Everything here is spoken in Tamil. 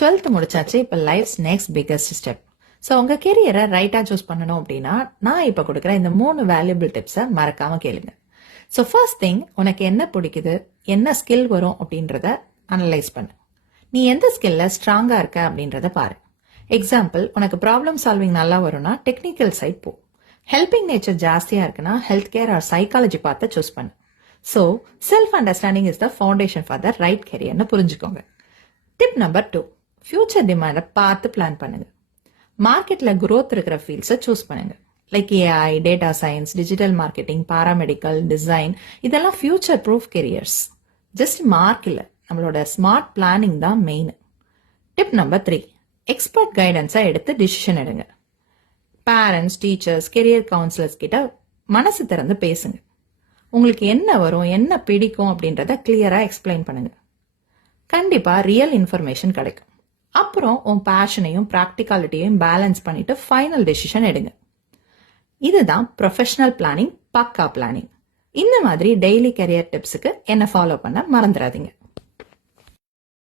12th முடிச்சாச்சு. இப்போ life's next biggest step. So உங்கள் கெரியரை ரைட்டாக சூஸ் பண்ணணும் அப்படின்னா நான் இப்போ கொடுக்குற இந்த 3 வேல்யூபிள் டிப்ஸை மறக்காமல் கேளுங்க. ஸோ ஃபர்ஸ்ட் திங், உனக்கு என்ன பிடிக்குது, என்ன ஸ்கில் வரும் அப்படின்றத அனலைஸ் பண்ணு. நீ எந்த ஸ்கில்ல ஸ்ட்ராங்காக இருக்க அப்படின்றத பாரு. எக்ஸாம்பிள், உனக்கு ப்ராப்ளம் சால்விங் நல்லா வரும்னா டெக்னிக்கல் சைட் போ. ஹெல்பிங் நேச்சர் ஜாஸ்தியாக இருக்குன்னா ஹெல்த் கேர் ஆர் சைக்காலஜி பார்த்து சூஸ் பண்ணு. So self understanding is the foundation for the right கெரியர்னு புரிஞ்சுக்கோங்க. டிப் நம்பர் 2, ஃபியூச்சர் டிமாண்டை பார்த்து பிளான் பண்ணுங்க. மார்க்கெட்ல growth இருக்கிற ஃபீல்ட்ஸை சூஸ் பண்ணுங்க. Like AI, data science, digital marketing, paramedical, design, இதெல்லாம் future proof careers. Just mark இல்லை, நம்மளோட ஸ்மார்ட் பிளானிங் தான் மெயின். டிப் நம்பர் 3, எக்ஸ்பர்ட் கைடன்ஸை எடுத்து டிசிஷன் எடுங்க. பேரண்ட்ஸ், டீச்சர்ஸ், கெரியர் கவுன்சிலர்ஸ் கிட்ட மனசு திறந்து பேசுங்க. உங்களுக்கு என்ன வரும், என்ன பிடிக்கும் அப்படின்றத கிளியரா எக்ஸ்பிளைன் பண்ணுங்க. கண்டிப்பா ரியல் இன்ஃபர்மேஷன் கிடைக்கும். அப்புறம் உன் பேஷனையும் ப்ராக்டிகாலிட்டியையும் பேலன்ஸ் பண்ணிட்டு ஃபைனல் டெசிஷன் எடுங்க. இதுதான் ப்ரொஃபஷனல் பிளானிங், பக்கா பிளானிங். இந்த மாதிரி டெய்லி கெரியர் டிப்ஸுக்கு என்ன ஃபாலோ பண்ண மறந்துடாதீங்க.